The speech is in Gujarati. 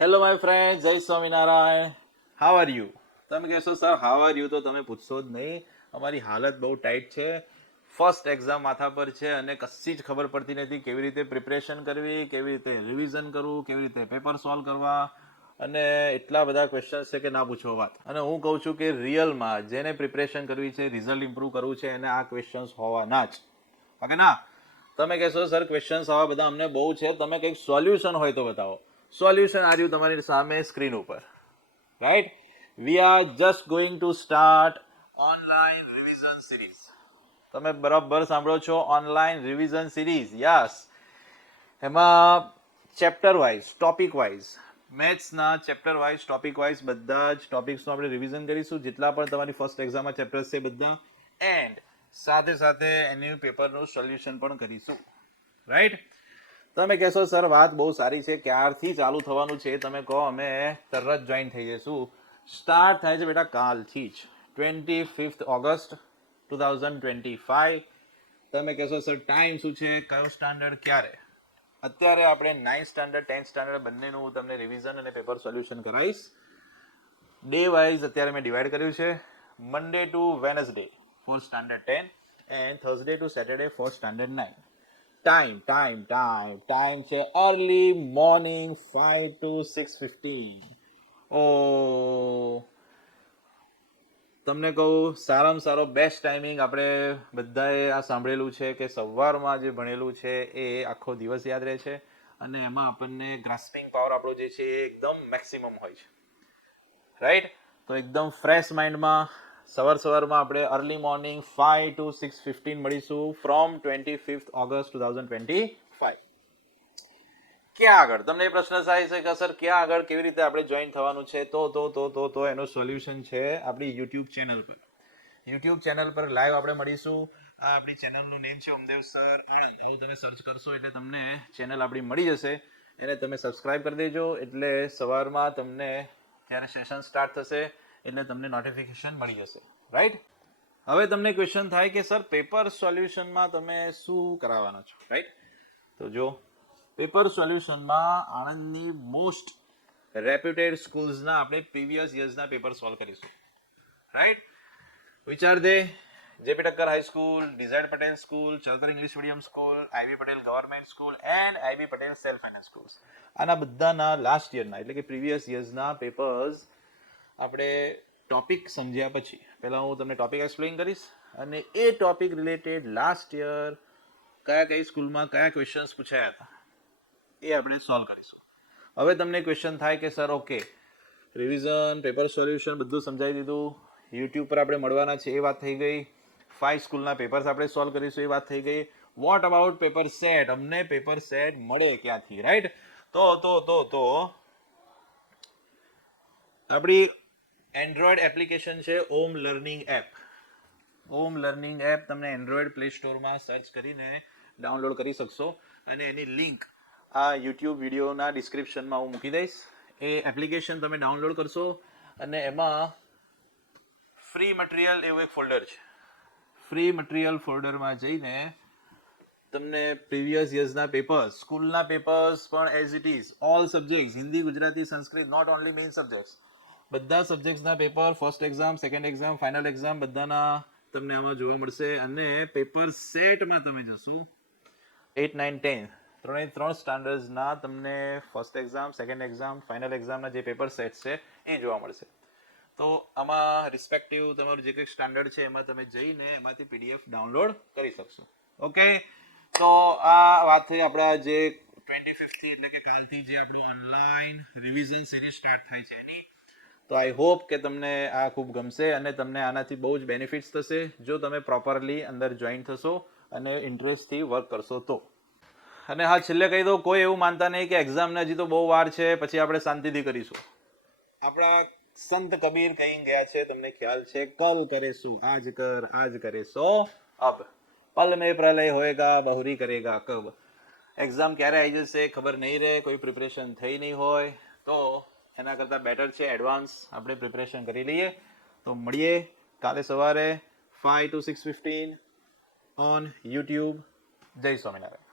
હેલો માય ફ્રેન્ડ, જય સ્વામિનારાયણ. How are you? તમે કહેશો સર હાવ આર યુ તો તમે પૂછશો જ નહીં. અમારી હાલત બહુ ટાઈટ છે. ફર્સ્ટ એક્ઝામ માથા પર છે અને કશી જ ખબર પડતી નથી કેવી રીતે પ્રિપરેશન કરવી, કેવી રીતે રિવિઝન કરવું, કેવી રીતે પેપર સોલ્વ કરવા, અને એટલા બધા ક્વેશ્ચન્સ છે કે ના પૂછો વાત. અને હું કહું છું કે રિયલમાં જેને પ્રિપરેશન કરવી છે, રિઝલ્ટ ઇમ્પ્રૂવ કરવું છે, એને આ ક્વેશ્ચન્સ હોવાના જ. ઓકે ના? તમે કહેશો સર ક્વેશ્ચન્સ આવા બધા અમને બહુ છે, તમે કંઈક સોલ્યુશન હોય તો બતાવો. સોલ્યુશન આવ્યું તમારી સામે સ્ક્રીન ઉપર, right? We are just going to start online revision series. તમે બરાબર સાંભળો છો, ઓનલાઈન રિવિઝન સિરીઝ. યસ, એમાં ચેપ્ટર વાઇઝ, ટોપિક વાઇઝ, મેથ્સના ચેપ્ટર વાઇઝ, ટોપિક વાઇઝ બધા જ ટોપિક્સનું આપણે રિવિઝન કરીશું. જેટલા પણ તમારી ફર્સ્ટ એક્ઝામમાં ચેપ્ટર્સ છે બધા, એન્ડ સાથે સાથે એની પેપરનું સોલ્યુશન પણ કરીશું, રાઈટ? તમે કહેશો સર વાત બહુ સારી છે, ક્યારથી ચાલુ થવાનું છે તમે કહો, અમે તરત જોઈન થઈ જઈશું. સ્ટાર્ટ થાય છે બેટા કાલથી જ, 25 ઓગસ્ટ 2025. તમે કહેશો સર ટાઈમ શું છે, કયો સ્ટાન્ડર્ડ, ક્યારે? અત્યારે આપણે 9th સ્ટાન્ડર્ડ 10th સ્ટાન્ડર્ડ બંનેનું હું તમને રિવિઝન અને પેપર સોલ્યુશન કરાવીશ. ડે વાઇઝ અત્યારે મેં ડિવાઈડ કર્યું છે. Monday to Wednesday for standard 10 and Thursday to Saturday for standard 9. Time છે અર્લી મોર્નિંગ 5 to 6:15. ઓ તમને કહું, સારામાં સારો બેસ્ટ ટાઈમિંગ આપણે બધાએ આ સાંભળેલું છે કે સવારમાં જે ભણેલું છે એ આખો દિવસ યાદ રહે છે, અને એમાં આપણને ગ્રાસ્પિંગ પાવર આપણો જે છે એ એકદમ મેક્સિમમ હોય છે, રાઈટ? તો એકદમ ફ્રેશ માઇન્ડમાં સવારમાં આપણે અર્લી મોર્નિંગ 5 to 6:15 મળીશું ફ્રોમ 25 ઓગસ્ટ 2025. ક્યાં આગળ તમને એ પ્રશ્ન થાય છે કે સર ક્યાં આગળ કેવી રીતે આપણે જોઈન થવાનું છે? તો એનું સોલ્યુશન છે આપણી યુટ્યુબ ચેનલ પર. યુટ્યુબ ચેનલ પર લાઈવ આપણે મળીશું. આ આપણી ચેનલનું નેમ છે ઓમદેવ સર આણંદ. આવું તમે સર્ચ કરશો એટલે તમને ચેનલ આપણી મળી જશે. એને તમે સબસ્ક્રાઇબ કરી દેજો, એટલે સવારમાં તમને જ્યારે સેશન સ્ટાર્ટ થશે એટલે તમને નોટિફિકેશન મળી જશે, રાઈટ? હવે તમને ક્વેશ્ચન થાય કે સર પેપર સોલ્યુશનમાં તમે શું કરાવવાના છો, રાઈટ? તો જો પેપર સોલ્યુશનમાં આણંદની મોસ્ટ રેપ્યુટેડ સ્કૂલ્સના આપણે પ્રીવિયસ યર્સના પેપર સોલ્વ કરીશું, રાઈટ? વિચાર દે, JP Thakkar high school, DZ Patel school, Chaltar English medium school, IB Patel government school and IB Patel self finance schools. આના બધાના લાસ્ટ યરના એટલે કે પ્રીવિયસ યર્સના પેપર્સ આપણે ટોપિક સમજ્યા પછી પહેલાં હું તમને ટોપિક એક્સપ્લેન કરીશ, અને એ ટોપિક રિલેટેડ લાસ્ટ યર કઈ સ્કૂલમાં કયા ક્વેશ્ચન્સ પૂછાયા હતા એ આપણે સોલ્વ કરીશું. હવે તમને ક્વેશ્ચન થાય કે sir okay, revision, paper solution બધું સમજાવી દીધું, યુટ્યુબ પર આપણે મળવાના છે એ વાત થઈ ગઈ, 5 સ્કૂલના પેપર્સ આપણે સોલ્વ કરીશું એ વાત થઈ ગઈ. What about paper set? અમને પેપર સેટ મળે ક્યાંથી, રાઈટ? તો આપણી એન્ડ્રોઈડ એપ્લિકેશન છે ઓમ લર્નિંગ એપ. ઓમ લર્નિંગ એપ તમને એન્ડ્રોઈડ પ્લે સ્ટોરમાં સર્ચ કરીને ડાઉનલોડ કરી શકશો, અને એની લિંક આ યુટ્યુબ વિડીયોના ડિસ્ક્રિપ્શનમાં હું મૂકી દઈશ. એ એપ્લિકેશન તમે ડાઉનલોડ કરશો અને એમાં ફ્રી મટીરિયલ એવું એક ફોલ્ડર છે. ફ્રી મટીરિયલ ફોલ્ડરમાં જઈને તમને પ્રીવિયસ યર્સના પેપર્સ, સ્કૂલના પેપર્સ પણ as it is, all subjects, Hindi, Gujarati, Sanskrit, not only main subjects, બધા સબ્જેક્ટ્સના paper, first exam, second exam, final exam બધાના તમને આમાં જોવા મળશે. અને પેપર સેટમાં તમે જશો 8, 9, 10 ત્રણ સ્ટાન્ડર્ડ્સના તમને first exam, second exam, final એક્ઝામના જે પેપર સેટ છે એ જોવા મળશે. તો આમાં રિસ્પેક્ટિવ તમારું જે કંઈ સ્ટાન્ડર્ડ છે એમાં તમે જઈને એમાંથી પીડીએફ ડાઉનલોડ કરી શકશો. ઓકે, તો આ વાત થઈ આપણા જે 25થી એટલે કે કાલથી જે આપણું ઓનલાઈન રિવિઝન સિરીઝ સ્ટાર્ટ થાય છે એની. તો આઈ હોપ કે તમને આ ખૂબ ગમશે અને તમને આનાથી બહુ જ બેનિફિટ્સ થશે જો તમે પ્રોપરલી અંદર જોઈન થશો અને ઇન્ટરેસ્ટથી વર્ક કરશો તો. અને હા, છેલ્લે કહી દઉં, કોઈ એવું માનતા નહીં કે એક્ઝામને હજી તો બહુ વાર છે પછી આપણે શાંતિથી કરીશું. આપણા સંત કબીર કહી ગયા છે, તમને ખ્યાલ છે, કલ કરે શું આજ કરે સો અબ, પલ મેં પ્રલય હોએગા બહુરી કરેગા કબ. એક્ઝામ ક્યારે આવી જશે ખબર નહીં રહે, કોઈ પ્રિપરેશન થઈ નહીં હોય તો એના કરતાં બેટર છે એડવાન્સ આપણે પ્રિપરેશન કરી લઈએ. તો મળીએ કાલે સવારે 5 to 6:15 ઓન યુટ્યુબ. જય સ્વામિનારાયણ.